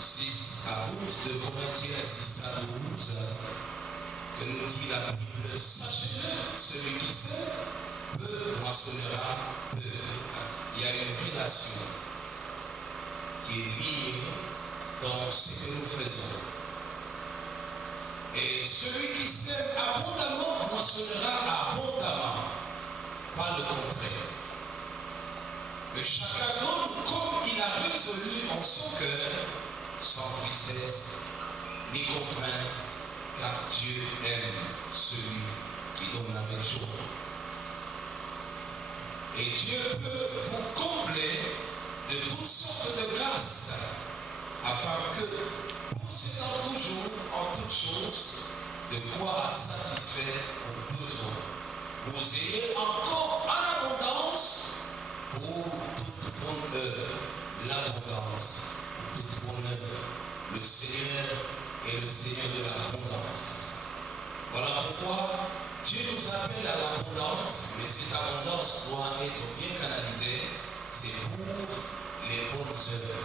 6 à 12 de Corinthiens 6 à 12, que nous dit la Bible, sachez-le, celui qui sait, peu moissonnera peu. Il y a une relation qui est liée dans ce que nous faisons. Et celui qui sème abondamment moissonnera abondamment, pas le contraire. Que chacun donne comme il a résolu en son cœur, sans tristesse ni contrainte, car Dieu aime celui qui donne avec joie. Et Dieu peut vous combler de toutes sortes de grâces, afin que, possédant toujours en toutes choses de quoi satisfaire vos besoins, vous ayez encore en abondance pour toute bonne œuvre, l'abondance pour toute bonne œuvre. Le Seigneur est le Seigneur de l'abondance. Voilà pourquoi Dieu nous appelle à l'abondance, mais cette abondance doit être bien canalisée, c'est pour les bonnes œuvres.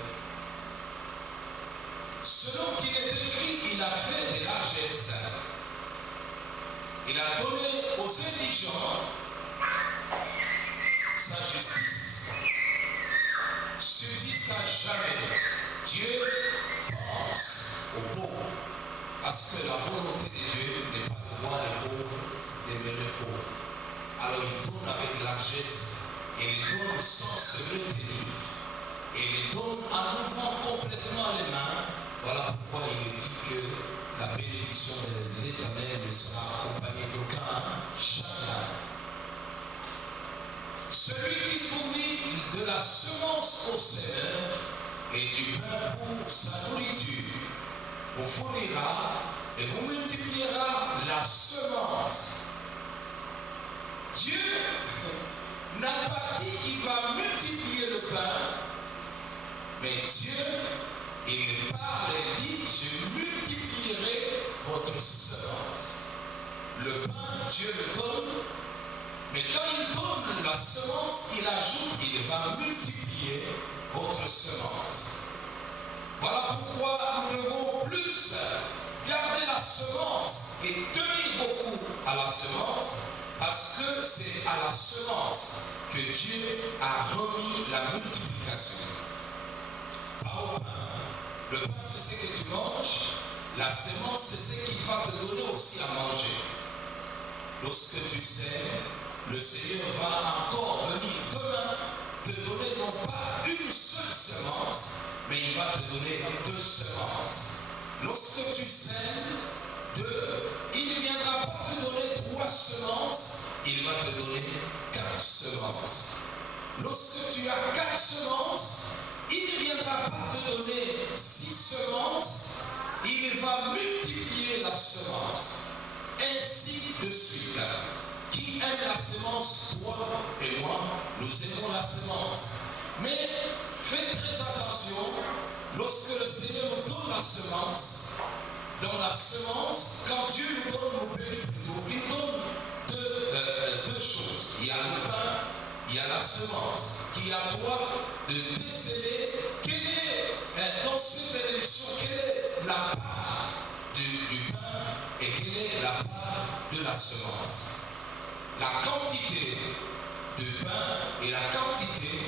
Selon qu'il est écrit, il a fait des largesses. Il a donné aux indigents sa justice. Subsiste à jamais. Dieu pense aux pauvres. Parce que la volonté de Dieu n'est pas de voir les pauvres demeurer pauvres. Alors il donne avec largesse et il donne sans se retenir. Et il donne en ouvrant complètement les mains. Voilà pourquoi il dit que la bénédiction de l'Éternel ne sera accompagnée d'aucun chagrin. Celui qui fournit de la semence au Seigneur et du pain pour sa nourriture vous fournira et vous multipliera la semence. Dieu n'a pas dit qu'il va multiplier le pain, mais Dieu, il parle et dit, je multiplierai votre semence. Le pain, Dieu le donne, mais quand il donne la semence, il ajoute, il va multiplier votre semence. Voilà pourquoi nous devons plus garder la semence et tenir beaucoup à la semence, parce que c'est à la semence que Dieu a remis la multiplication. Pas au pain. Le pain, c'est ce que tu manges. La semence, c'est ce qu'il va te donner aussi à manger. Lorsque tu sèmes, le Seigneur va encore venir demain te donner non pas une seule semence, mais il va te donner 2 semences. Lorsque tu sèmes 2, il ne viendra pas te donner 3 semences, il va te donner 4 semences. Lorsque tu as 4 semences, il ne viendra pas te donner 6 semences, il va multiplier la semence. Ainsi de suite. Qui aime la semence, toi et moi, nous aimons la semence. Mais faites très attention, lorsque le Seigneur nous donne la semence, dans la semence, quand Dieu nous donne, nous bénit plutôt, il nous donne deux choses. Il y a le pain, il y a la semence, qui est à toi de déceler quelle est, dans cette bénédiction, quelle est la part du pain et quelle est la part de la semence. La quantité de pain et la quantité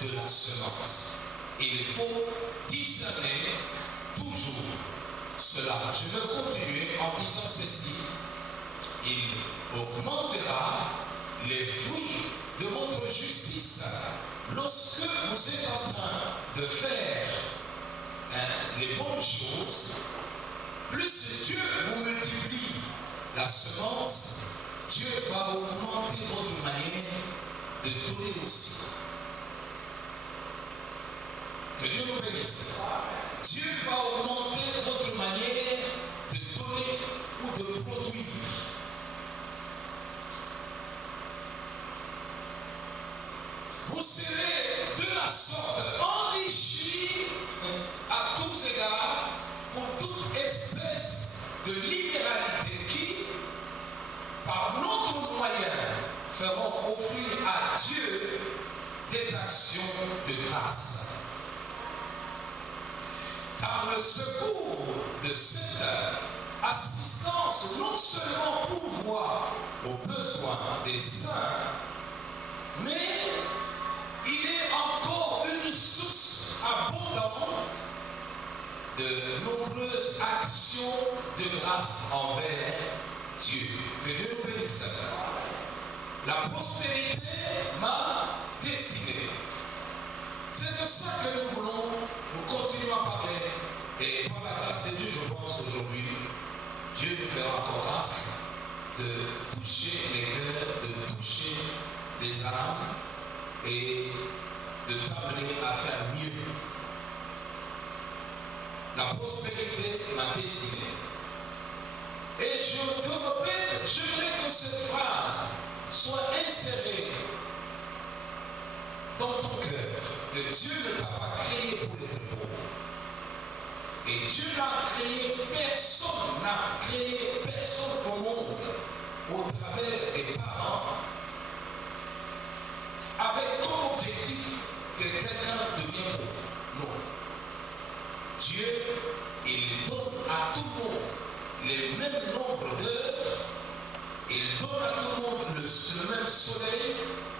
de la semence. Il faut discerner toujours cela. Je veux continuer en disant ceci. Il augmentera les fruits de votre justice lorsque vous êtes en train de faire les bonnes choses. Plus Dieu vous multiplie la semence, Dieu va augmenter votre manière de donner aussi. Que Dieu nous bénisse. Dieu va augmenter votre manière de donner ou de produire. Vous serez de la sorte enrichis à tous égards pour toute espèce de libéralité qui, par notre moyen, feront offrir à Dieu des actions de grâce. car le secours de cette assistance non seulement pourvoit aux besoins des saints, mais il est encore une source abondante de nombreuses actions de grâce envers Dieu. Que Dieu nous bénisse. La prospérité m'a destiné. C'est de ça que nous voulons, nous continuons à parler. Et par la grâce de Dieu, je pense aujourd'hui, Dieu nous fera encore grâce de toucher les cœurs, de toucher les âmes et de t'amener à faire mieux. La prospérité m'a destiné. Et je te répète, j'aimerais que cette phrase soit insérée dans ton cœur, que Dieu ne t'a pas créé pour être pauvre. Et Dieu n'a créé personne au monde au travers des parents avec comme objectif que quelqu'un devienne pauvre. Non. Dieu, il donne à tout le monde le même nombre d'heures, il donne à tout le monde le même soleil,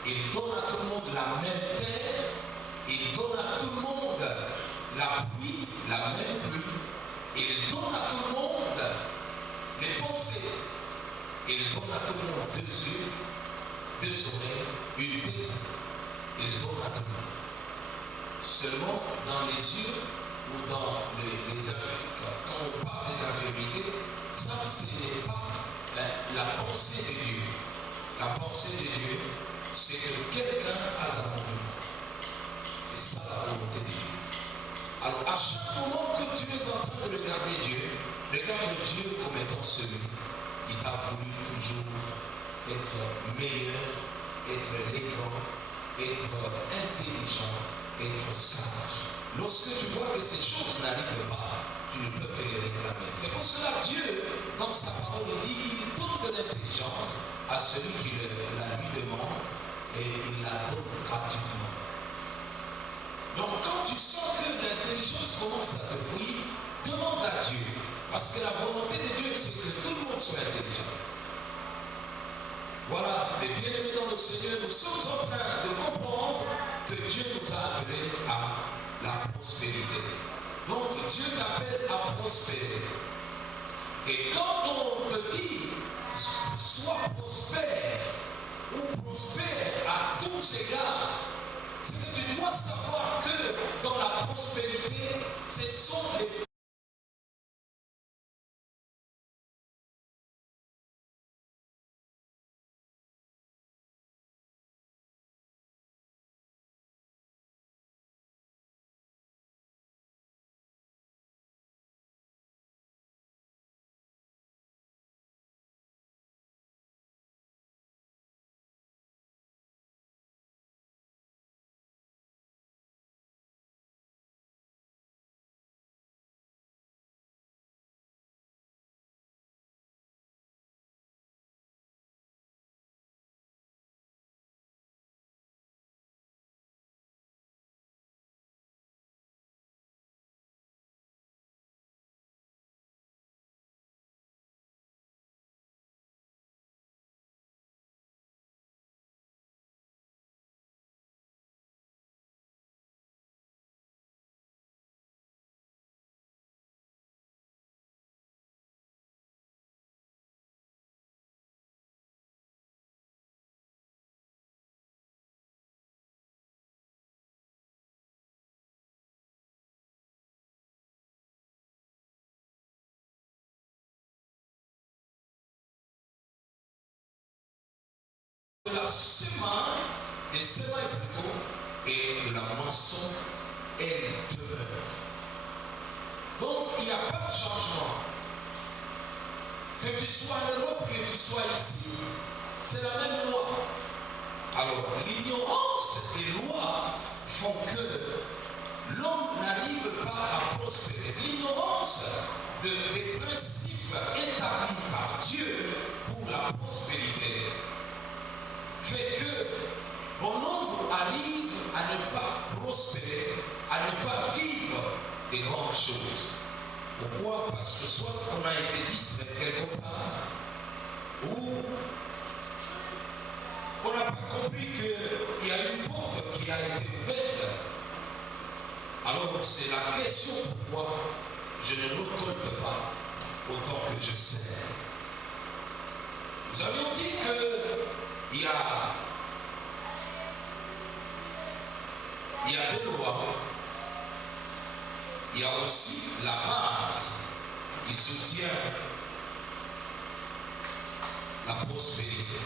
il donne à tout le monde la même terre, il donne à tout le monde la pluie, la même pluie, il donne à tout le monde les pensées, il donne à tout le monde 2 yeux, 2 oreilles, une tête, il donne à tout le monde. Seulement dans les yeux ou dans les infirmités, quand on parle des infirmités, ça ce n'est pas la pensée de Dieu. La pensée de Dieu, c'est que quelqu'un a sa volonté. C'est ça la volonté de Dieu. Alors à chaque moment que tu es en train de regarder Dieu, regarde Dieu comme étant celui qui t'a voulu toujours être meilleur, être élégant, être intelligent, être sage. Lorsque tu vois que ces choses n'arrivent pas, tu ne peux que les réclamer. C'est pour cela que Dieu, dans sa parole, dit il donne de l'intelligence à celui qui la lui demande et il la donne gratuitement. Donc quand tu sens que l'intelligence commence à te fuir, demande à Dieu. Parce que la volonté de Dieu, c'est que tout le monde soit intelligent. Voilà, mes bien-aimés dans le Seigneur, nous sommes en train de comprendre que Dieu nous a appelés à la prospérité. Donc Dieu t'appelle à prospérer. Et quand on te dit sois prospère ou prospère à tous égards, c'est que tu dois savoir que dans la prospérité, ce sont les de la semaine, des semaines plutôt, et de la moisson, elle demeure. Donc il n'y a pas de changement. Que tu sois en Europe, que tu sois ici, c'est la même loi. Alors l'ignorance des lois font que l'homme n'arrive pas à prospérer. L'ignorance des principes établis par Dieu pour la prospérité fait que bon nombre arrive à ne pas prospérer, à ne pas vivre des grandes chose. Pourquoi? Parce que soit on a été distrait quelque part, ou on n'a pas compris qu'il y a une porte qui a été ouverte. Alors c'est la question pourquoi je ne récolte pas autant que je sais. Nous avions dit qu'il y a des lois, il y a aussi la base qui soutient la prospérité.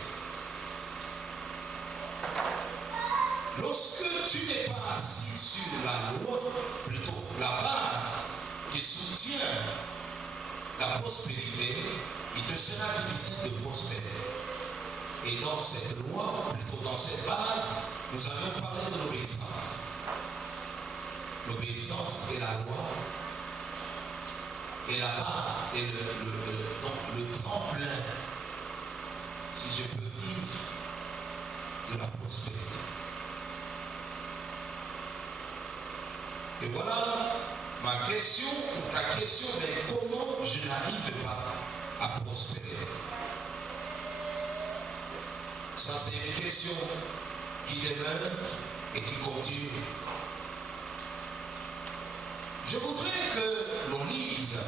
Lorsque tu n'es pas assis sur la loi, plutôt la base qui soutient la prospérité, il te sera difficile de prospérer. Et dans cette loi, plutôt dans cette base, nous allons parler de l'obéissance. L'obéissance est la loi, et la base, et donc le tremplin, si je peux dire, de la prospérité. Et voilà ma question, ou ta question, mais comment je n'arrive pas à prospérer? Ça, c'est une question qui demeure et qui continue. Je voudrais que l'on lise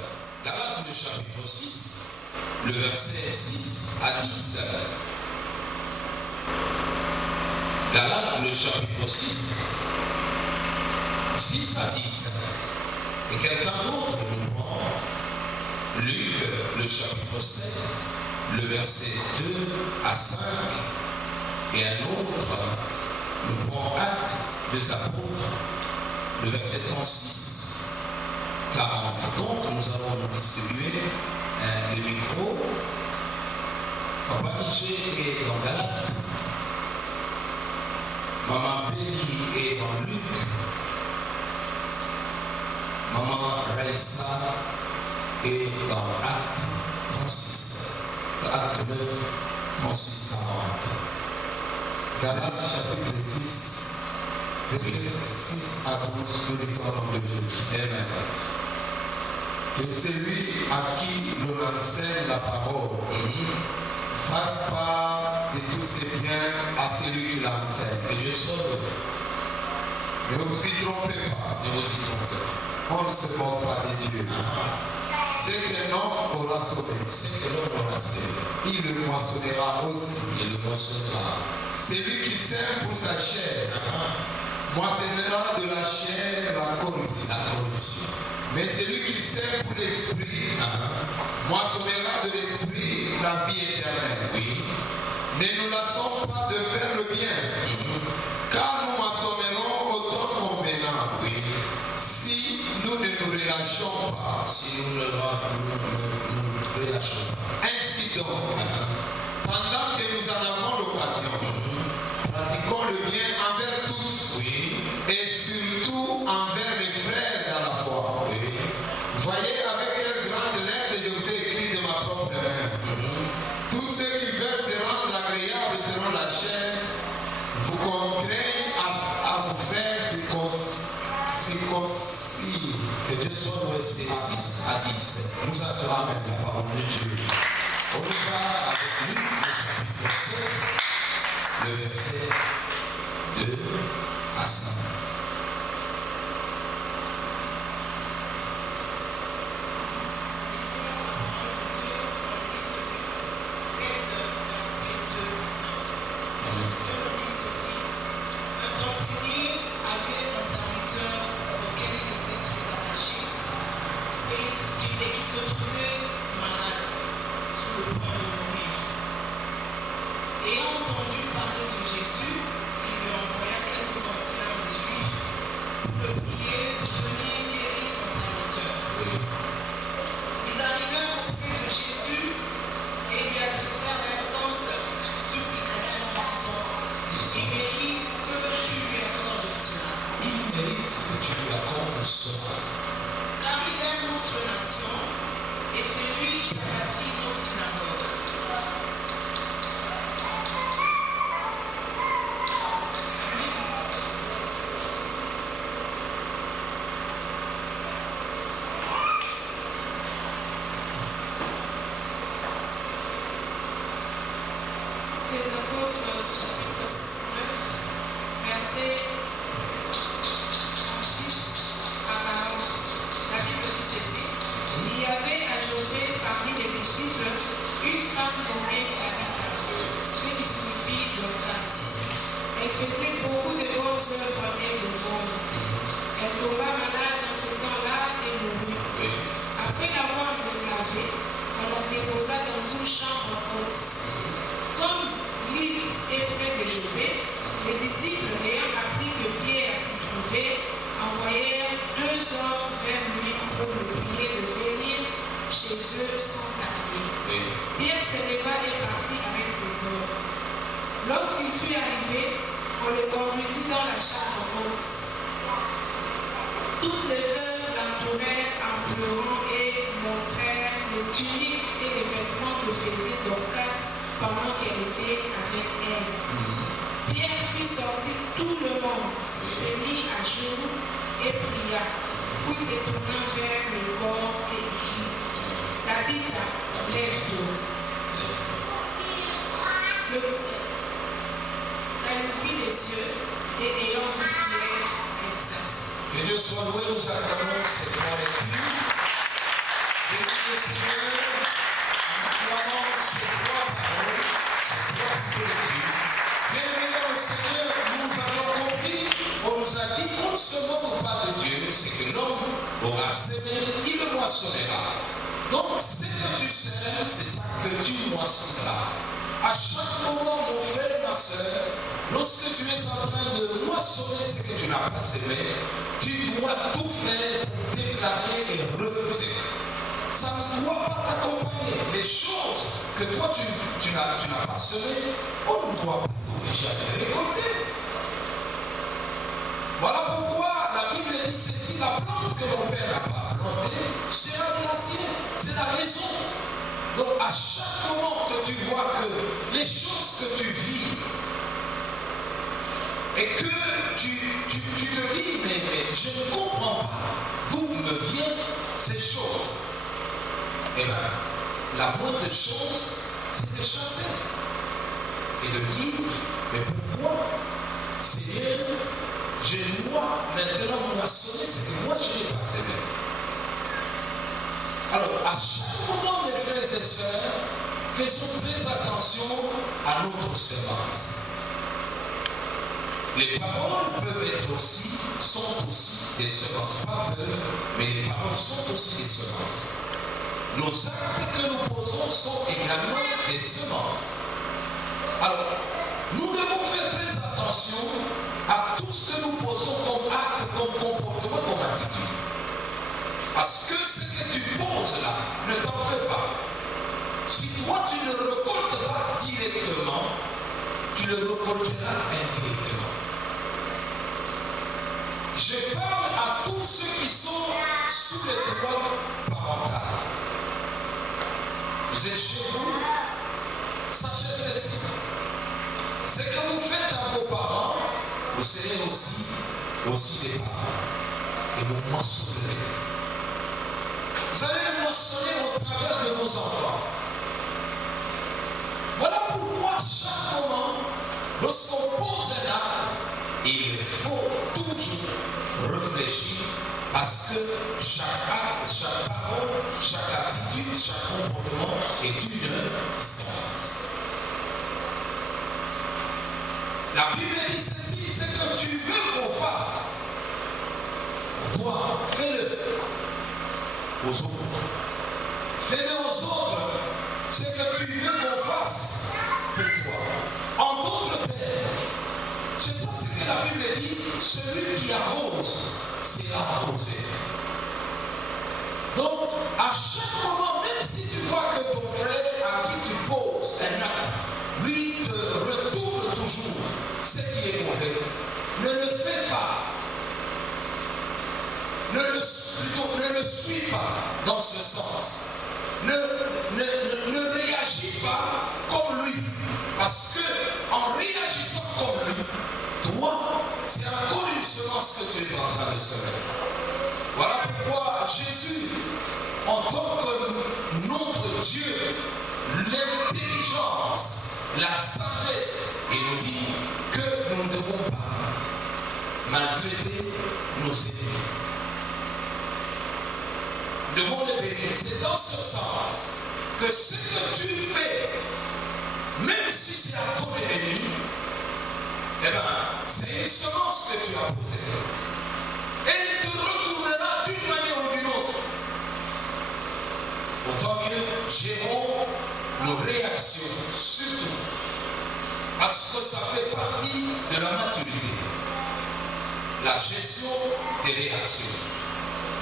Galates le chapitre 6, le verset 6 à 10. Galates le chapitre 6, 6 à 10. Et quelqu'un d'autre nous prend Luc le chapitre 7, le verset 2 à 5. Et un autre nous prend Actes des Apôtres, le verset 36. 40. Donc nous allons distribuer le micro. Papa Miché est dans Galates. Maman Béli est dans Luc. Maman Raissa est dans Acte 36. Acte 9, 36, 40. Galates chapitre 6, verset 6 à 12, nous lisons au nom de Jésus. Amen. Que celui à qui l'on enseigne la parole fasse part de tous ses biens à celui qui l'enseigne. Que Dieu soit loué. Ne vous y trompez pas. Ne vous y trompez pas. On ne se moque pas de Dieu. C'est que l'homme aura sauvé. C'est que l'homme aura sauvé. Il le moissonnera aussi. Il le moissonnera. Celui qui sème pour sa chair moissonnera de la chair la corruption. La corruption. Mais celui qui sème pour l'esprit moissonnera de l'esprit la vie éternelle. Oui. Ne nous lassons pas de faire le bien, car nous moissonnerons au temps convenant. Oui. Si nous ne nous relâchons pas. Si nous ne nous relâchons pas. Ainsi donc, pendant que nous en avons l'occasion, pratiquons le bien envers tous. Oui. Et surtout envers les frères dans la foi. Oui. Voyez avec quelle grande lettre je vous ai écrit de ma propre main. Tous ceux qui veulent se rendre agréables selon la chair vous contraignent à vous faire circoncis. Que Dieu soit loué, c'est 6 à 10. Nous attendons avec la parole de Dieu. On va avec Luc, le chapitre 7, le verset 2 à 5. Ayant entendu parler de Jésus, il lui envoya quelques chez eux sans tarder. Oui. Pierre se leva et partit avec ses hommes. Lorsqu'il fut arrivé, on le conduisit dans la chambre haute. Toutes les veuves l'entourèrent en pleurant et montrèrent les tuniques et les vêtements que faisait Dorcas pendant qu'elle était avec elle. Pierre fit sortir tout le monde, se mit à genoux et pria, puis se tourna vers le corps et dit, Tabitha, lève-toi. Elle ouvrit les yeux et ayant vu Pierre, elle s'assit. Que Dieu soit loué, nous acclamons cette grande lecture. Bénis le Seigneur, nous acclamons cette grande parole, cette grande lecture. Bien-aimés dans le Seigneur, nous avons compris, on nous a dit qu'on ne se moque pas de Dieu, c'est que l'homme aura semé, il le moissonnera. Donc, ce que tu sèmes, c'est ça que tu moissonneras. À chaque moment, mon frère, ma soeur, lorsque tu es en train de moissonner ce que tu n'as pas semé, tu dois tout faire pour déclarer et refuser. Ça ne doit pas t'accompagner. Les choses que toi tu n'as pas semées, on ne doit pas t'obliger à les récolter. Voilà pourquoi la Bible dit ceci, la plante que mon Père n'a pas plantée sera de la sienne. C'est la raison. Donc à chaque moment que tu vois que les choses que tu vis et que tu te dis mais je ne comprends pas d'où me viennent ces choses, eh bien la moindre chose c'est de chasser et de dire mais pourquoi Seigneur je dois maintenant moissonner ce que moi je n'ai pas semé. Alors, à chaque moment, mes frères et sœurs, faisons très attention à notre semence. Les paroles peuvent être aussi, sont aussi des semences. Pas peuvent, mais les paroles sont aussi des semences. Nos actes que nous posons sont également des semences. Alors, nous devons faire très attention à tout ce que nous posons comme acte, comme comportement, comme attitude. Parce que ce que tu poses là, ne t'en fais pas. Si toi tu ne récoltes pas directement, tu le récolteras indirectement. Je parle à tous ceux qui sont sous les droits parentaux. Vous êtes chez vous, sachez ceci. Ce que vous faites à vos parents, vous serez aussi des parents. Et vous moissonnerez. Vous allez le moissonner au travers de vos enfants. Voilà pourquoi chaque moment, lorsqu'on pose un acte, il faut toujours réfléchir parce que chaque acte, chaque parole, chaque attitude, chaque comportement est une séance. La Bible dit ceci, c'est que tu veux qu'on fasse. Toi, fais-le. Aux autres. Fais-le aux autres ce que tu veux qu'on fasse pour toi. En d'autres termes, c'est ça ce que la Bible dit, celui qui arrose sera arrosé. Donc, à chaque moment, même si tu vois que ton frère à qui tu poses un acte, lui te retourne toujours ce qui est mauvais, ne le fais pas. Ne le suis pas dans ce sens. Ne réagis pas comme lui. Parce que en réagissant comme lui, toi, c'est encore une semence que tu es en train de semer. Voilà pourquoi Jésus, en tant que notre Dieu, l'intelligence, la sagesse, il nous dit que nous ne devons pas maltraiter nos ennemis. Devant les bénis, c'est dans ce sens que ce que tu fais, même si c'est à ton ennemi, eh bien, c'est une semence que tu as posée. Elle te retournera d'une manière ou d'une autre. Autant mieux, gérons nos réactions, surtout, parce que ça fait partie de la maturité. La gestion des réactions.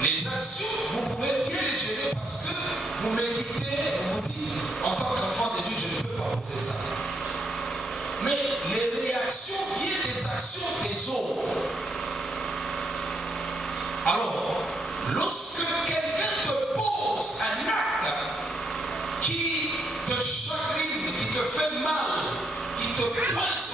Les actions, vous pouvez bien les gérer posez parce que vous méditez, vous vous dites, en tant qu'enfant de Dieu, je ne peux pas poser ça. Mais les réactions viennent des actions des autres. Alors, lorsque quelqu'un te pose un acte qui te chagrine, qui te fait mal, qui te pointe